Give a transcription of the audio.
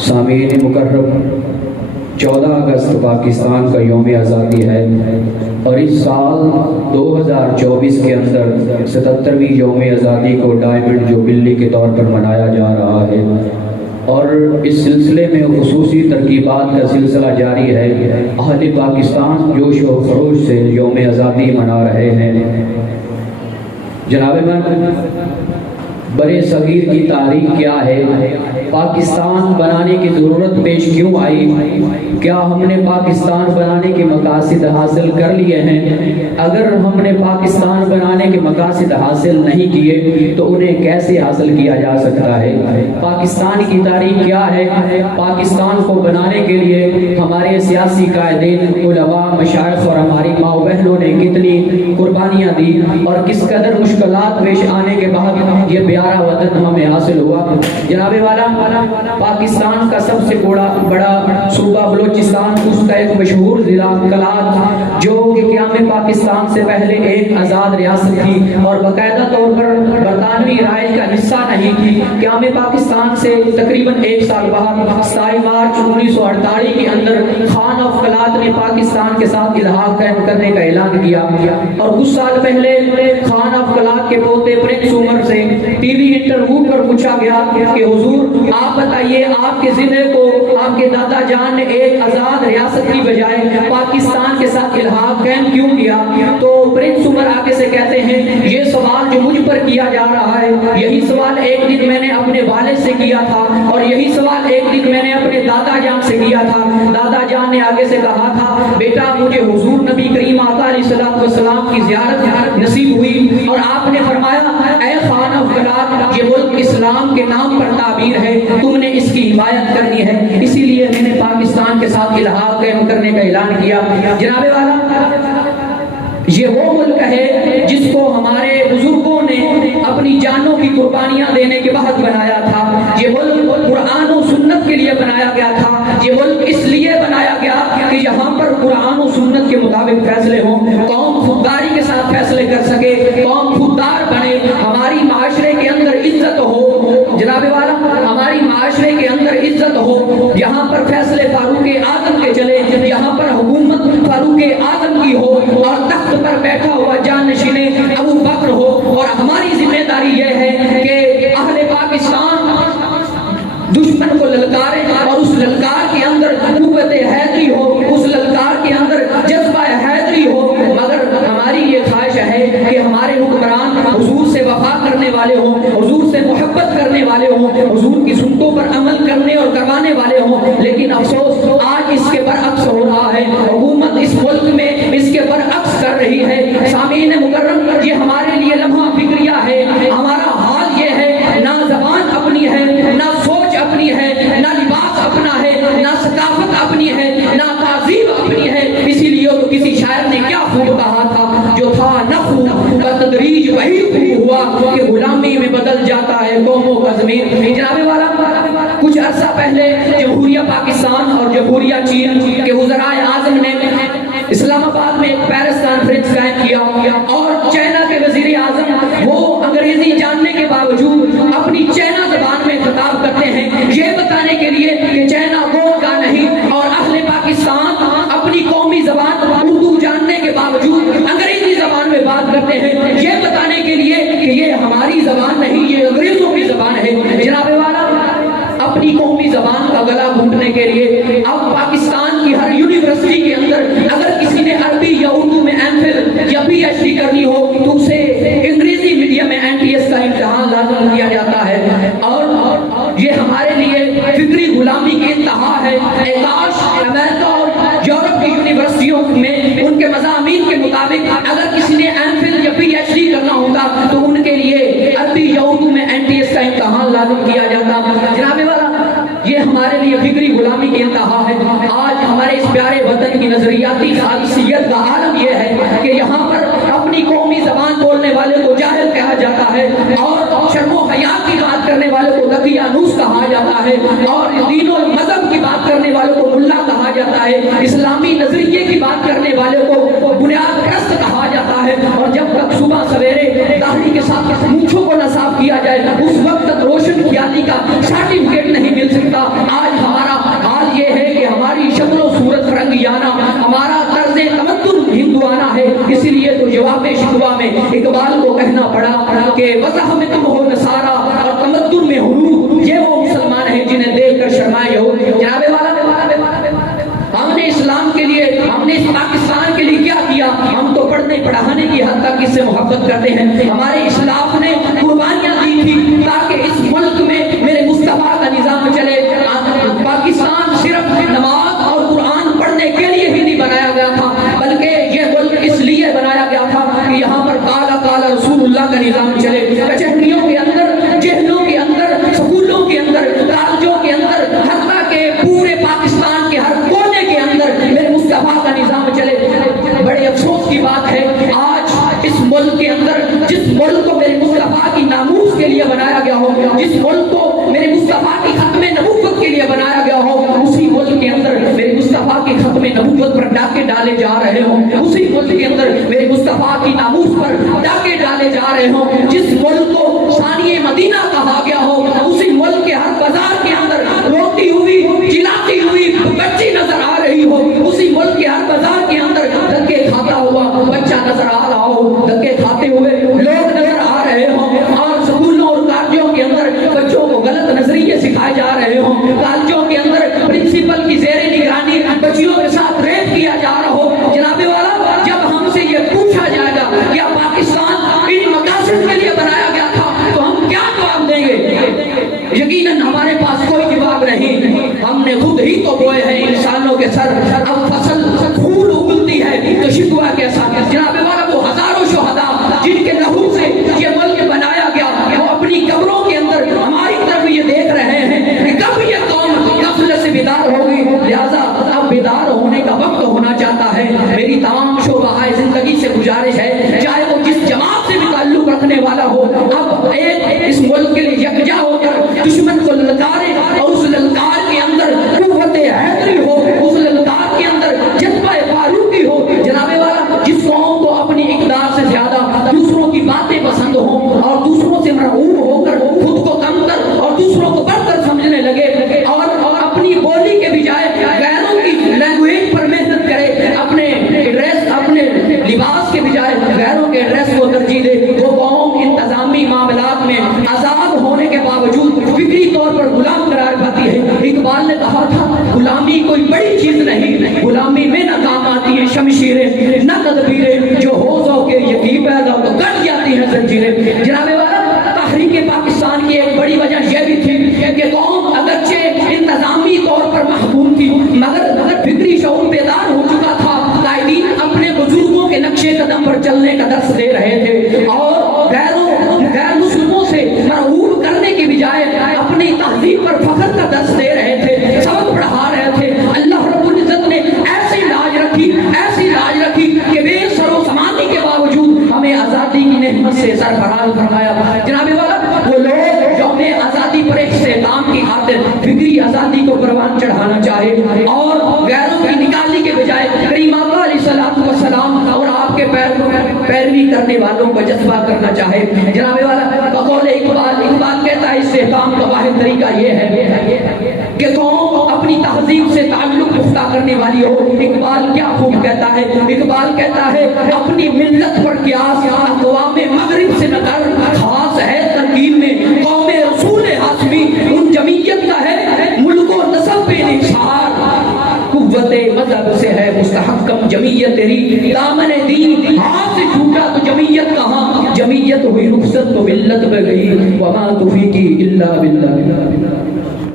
سامعین مکرم، 14 اگست پاکستان کا یوم آزادی ہے اور اس سال 2024 کے اندر 77ویں یوم آزادی کو ڈائمنڈ جوبلی کے طور پر منایا جا رہا ہے، اور اس سلسلے میں خصوصی ترغیبات کا سلسلہ جاری ہے۔ اہل پاکستان جوش و خروش سے یوم آزادی منا رہے ہیں۔ جناب من، برے صغیر کی تاریخ کیا ہے؟ پاکستان بنانے کی ضرورت پیش کیوں آئی؟ کیا ہم نے پاکستان بنانے کے مقاصد حاصل کر لیے ہیں؟ اگر ہم نے پاکستان بنانے کے مقاصد حاصل نہیں کیے تو انہیں کیسے حاصل کیا جا سکتا ہے؟ پاکستان کی تاریخ کیا ہے؟ پاکستان کو بنانے کے لیے ہمارے سیاسی قائدین، علماء، مشائخ اور ہماری ماں بہنوں نے کتنی قربانیاں دی اور کس قدر مشکلات پیش آنے کے بعد یہ پیارا وطن ہمیں حاصل ہوا۔ جناب والا، پاکستان کا سب سے بڑا صوبہ بلوچستان، اس کا ایک مشہور ضلع کلات، جو کہ قیام پاکستان سے پہلے ایک آزاد ریاست تھی اور باقاعدہ طور پر برطانوی رائج کا حصہ نہیں تھی۔ قیام پاکستان سے تقریباً ایک سال بعد 27 مارچ 1948 کے اندر خان آف کلات نے پاکستان کے ساتھ الحاق قائم کرنے کا اعلان کیا، اور کچھ سال پہلے خان آف کلات کے پوتے پرنس عمر سے ٹی وی انٹرویو پر پوچھا گیا کہ حضور آپ بتائیے، آپ کے ضلع کو آپ کے دادا جان نے ایک آزاد ریاست کی بجائے پاکستان کے ساتھ الحاق قائم کیوں کیا؟ تو پرنس عمر آگے سے کہتے ہیں، یہ سوال جو مجھ پر کیا جا رہا ہے، یہی سوال ایک دن میں نے اپنے والد سے کیا تھا، اور یہی سوال ایک دن میں نے اپنے دادا جان سے کیا تھا۔ دادا جان نے آگے سے کہا تھا، بیٹا مجھے حضور نبی کریم آقا علیہ السلام کی زیارت نصیب ہوئی، اور آپ نے فرمایا، اے خان آف کلات، یہ ملک اسلام کے نام پر تعبیر ہے، تم نے اس کی حمایت کرنی ہے، اسی لیے میں نے پاکستان کے ساتھ الحاق قائم کرنے کا اعلان کیا۔ جناب والا، یہ وہ ملک ہے جس کو ہمارے بزرگوں نے اپنی جانوں کی قربانیاں دینے کے بعد بنایا تھا۔ یہ ملک قرآن و سنت کے لیے بنایا گیا تھا۔ یہ ملک اس لیے بنایا گیا کہ یہاں پر قرآن و سنت کے مطابق فیصلے ہوں، قوم خودداری کے ساتھ فیصلے کر سکے، قوم خوددار بنے، ہماری معاشرے کے اندر عزت ہو۔ جناب والا، ہماری معاشرے کے اندر عزت ہو، یہاں پر فیصلے فاروق اعظم کے چلے، یہاں پر حکومت فاروق اعظم کی ہو، اور تخت پر بیٹھا ہوا جانشین ابو بکر ہو، اور ہماری ذمہ داری یہ ہے کہ اہل پاکستان دشمن کو للکارے، اور اس للکار کے اندر قوت حیدری ہو، اس للکار کے اندر جذبہ حیدری ہو۔ مگر ہماری یہ خواہش ہے کہ ہمارے حکمران حضور سے وفا کرنے والے ہوں، حضور سے محبت کرنے والے ہوں، حضور کی سنتوں پر عمل کرنے اور کروانے والے ہوں۔ لیکن افسوس آج اس کے برعکس ہو رہا ہے، حکومت اس ملک میں اس کے برعکس کر رہی ہے۔ سامعین مکرم، یہ ہمارے لیے لمحہ فکریہ ہے۔ ہمارا حال یہ ہے، نہ زبان اپنی ہے، نہ سوچ اپنی ہے، نہ لباس اپنا ہے، نہ ثقافت اپنی ہے، نہ تہذیب اپنی ہے۔ اسی لیے تو کسی شاعر نے کیا خوب کہا تھا، جو تھا نخو کا تدریج وہی خوب ہوا کہ غلامی میں بدل جاتا ہے قوموں کا ضمیر۔ جناب والا، کچھ عرصہ پہلے جمہوریہ پاکستان اور جمہوریہ چین کے وزرائے اعظم نے اسلام آباد میں ایک پیرس کانفرنس قائم کیا، اور چائنا کے وزیر اعظم وہ انگریزی جاننے کے باوجود اپنی چائنا زبان میں خطاب کرتے ہیں، یہ بتانے کے لیے کہ چائنا ووٹ کا نہیں، اور اہل پاکستان اپنی قومی زبان اردو جاننے کے باوجود انگریزی زبان میں بات کرتے ہیں، یہ بتانے کے لیے کہ یہ ہماری زبان نہیں، یہ انگریزوں کی زبان ہے۔ جناب والا، اپنی قومی زبان کا گلا گھونٹنے کے لیے اب پاکستان کی ہر یونیورسٹی کے اندر اگر کسی نے عربی یا اردو میں ایم فل یا پی ایچ ڈی کرنی ہو تو اسے انگریزی میڈیم میں NTS کا امتحان لازم کیا جاتا ہے، اور یہ ہمارے لیے فکری غلامی کی انتہا ہے۔ کاش امریکہ اور یورپ کی یونیورسٹیوں میں ان کے مضامین کے مطابق اگر کسی نے ایم فل یا پی ایچ ڈی کرنا ہوتا تو ان کے لیے عربی یا اردو میں NTS کا امتحان لازم کیا جاتا۔ جناب والا، یہ ہمارے لیے فکری غلامی کی انتہا ہے۔ آج ہمارے اس پیارے وطن کی نظریاتی خالصیت کا عالم یہ ہے کہ یہاں پر اپنی قومی زبان بولنے والے کو جاہل کہا جاتا ہے، اور شرم و حیا کی بات کرنے والے کو دقیانوس کہا جاتا ہے، اور دین و مذہب کی بات کرنے والے کو ملا کہا جاتا ہے، اسلامی نظریے کی بات کرنے والے کو بنیاد پرست کہا جاتا ہے، اور جب تک صبح سویرے داڑھی کے ساتھ مونچھوں کو نہ صاف کیا جائے اس وقت تک روشن خیالی کا سرٹیفکیٹ نہیں مل سکتا۔ آج ہمارے جواب شکوہ میں اقبال کو کہنا پڑا کہ وضح میں تم ہو نصارہ اور تمدن میں حروب، یہ وہ مسلمان ہیں جنہیں دیکھ کر شرمائے ہو۔ جناب والا ہم نے اسلام کے لیے، ہم نے اس پاکستان کے لیے کیا کیا؟ ہم تو پڑھنے پڑھانے کی حد تک اس سے محبت کرتے ہیں۔ ہمارے اسلاف نے قربانیاں دی تھی تاکہ اس ملک میں میرے مصطفیٰ کا نظام چلے۔ پاکستان صرف نماز اور قرآن پڑھنے کے لیے ہی نہیں بنایا گیا تھا، بلکہ یہ ملک اس لیے بنایا گیا تھا کہ یہاں پر قال قال رسول اللہ کا نظام چلے۔ کچہریوں کے اندر، جہلوں کے اندر، سکولوں کے اندر، کالجوں کے اندر، حتیٰ کہ پورے پاکستان کے ہر کونے کے اندر میرے مصطفیٰ کا نظام چلے۔ بڑے افسوس کی بات ہے آج اس ملک کے اندر، جس ملک کو میرے مصطفیٰ کی ناموس کے لیے بنایا گیا ہو، جس ملک کو میرے مصطفیٰ کی ختم نبوت کے لیے بنایا گیا ہو، اسی ملک کے اندر میرے مصطفیٰ کی ختم نبوت پر ڈاکے ڈالے جا رہے ہوں، اسی ملک کے اندر میرے مصطفیٰ کی ناموس پر ڈاکے ڈالے جا رہے ہوں۔ جس ملک کو ثانی مدینہ کہا گیا ہو، اسی ملک کے ہر بازار کے اندر روتی ہوئی، چلاتی ہوئی بچی نظر آ رہی ہو، اسی ملک کے ہر بازار کے اندر دھکے کھاتا ہوا بچہ نظر آ رہا ہو، دھکے کھاتے ہوئے لوگ نظر آ رہے ہوں، اور سکولوں اور کالجوں کے اندر بچوں کو غلط نظریے سکھائے جا رہے ہوں، کالجوں کے اندر پرنسپل کی زیر نگرانی بچیوں کے ساتھ ریپ کیا جا رہا ہو۔ جناب والا، جب ہم سے یہ پوچھا جائے گا کیا پاکستان ان مقاصد کے لیے بنایا گیا تھا تو ہم کیا جواب دیں گے؟ یقیناً ہمارے پاس کوئی جواب نہیں۔ ہم نے خود ہی تو بوئے ہیں انسانوں کے سر، اب فصل پھول اگلتی ہے تو شکوہ کیسا؟ جناب والا، وہ ہزاروں شہداء جن کے لہو سے یہ ملک بنایا گیا، وہ اپنی قبروں کے اندر ہماری طرف یہ دیکھ رہے ہیں کہ کب یہ قوم غفلت سے بیدار ہوگی۔ لہذا اب بیدار ہونے کا وقت ہونا چاہتا ہے۔ میری تمام شعبہ زندگی سے گزارش ہے، چاہے وہ جس جماعت سے بھی تعلق رکھنے والا ہو، اب ایک اس ملک کے لیے یکجا ہو کر دشمن کو للکارے، اور اس للکار کے اندر قوت حیدری ہو، اس للکار کے اندر جذبہ فاروقی ہو۔ جناب والا، جس قوم کو اپنی اقدار سے زیادہ دوسروں کی باتیں پسند ہوں اور دوسروں سے مرعوب ہو کر خود کو کم تر اور دوسروں کو برتر سمجھنے لگے، اور اپنی بولی کے بجائے غیروں کی لینگویج پر محنت کرے، اپنے ڈریس، اپنے لباس کے بجائے غیروں کے ڈریس کو ترجیح دے، وہ قوم انتظامی معاملات میں آزاد ہونے کے باوجود فکری طور پر غلام قرار پاتی ہے۔ اقبال نے کہا تھا غلامی کوئی بڑی چیز نہیں، غلامی میں نہ کام آتی ہیں شمشیریں نہ تدبیریں، جو ہو ذوق یقین پیدا ہو تو کٹ جاتی ہیں زنجیریں۔ جناب والا، تحریک پاکستان کی ایک بڑی وجہ یہ بھی تھی کہ قوم اگرچہ انتظامی طور پر محکوم تھی، مگر فکری شعور بیدار ہو چکا تھا۔ قائدین اپنے بزرگوں کے نقشے قدم پر چلنے کا درس دے رہے تھے، اور غیر مسلموں سے مرعوب کرنے کے بجائے اپنی تہذیب پر فخر کا درس دے رہے تھے، سبق پڑھا رہے تھے۔ اللہ رب العزت نے ایسی لاج رکھی کہ بے سر و سماندی کے باوجود ہمیں آزادی کی نعمت سے سرفراز فرمایا۔ جناب والا، وہ لوگ جو ہمیں آزادی پر اختتام کی خاطر فکری آزادی کو پروان چڑھانا چاہے اور غیروں کی نکالی کے بجائے کریم آقا علیہ الصلوۃ والسلام اور آپ کے پیروی کرنے والوں کو جذبہ کرنا چاہے، جناب والا، بقول اقبال کہتا ہے استحکام کا واحد طریقہ یہ ہے کہ قوم اپنی تہذیب سے تعلق پختہ کرنے والی ہو۔ اقبال کیا خوب کہتا ہے، اقبال کہتا ہے اپنی ملت پر قیاس اقوام مغرب سے نہ کر، خاص ہے ترکیب میں قوم رسول ہاشمی، ان جمعیت کا ہے ملک و نسب پہ نثار، قوت مذہب سے ہے مستحکم جمعیت تیری، دامن دین ہاتھ سے چھوٹا تو جمعیت کہاں، جمعیت ہوئی رخصت تو ملت بہ گئی، وما توفیقی الا باللہ۔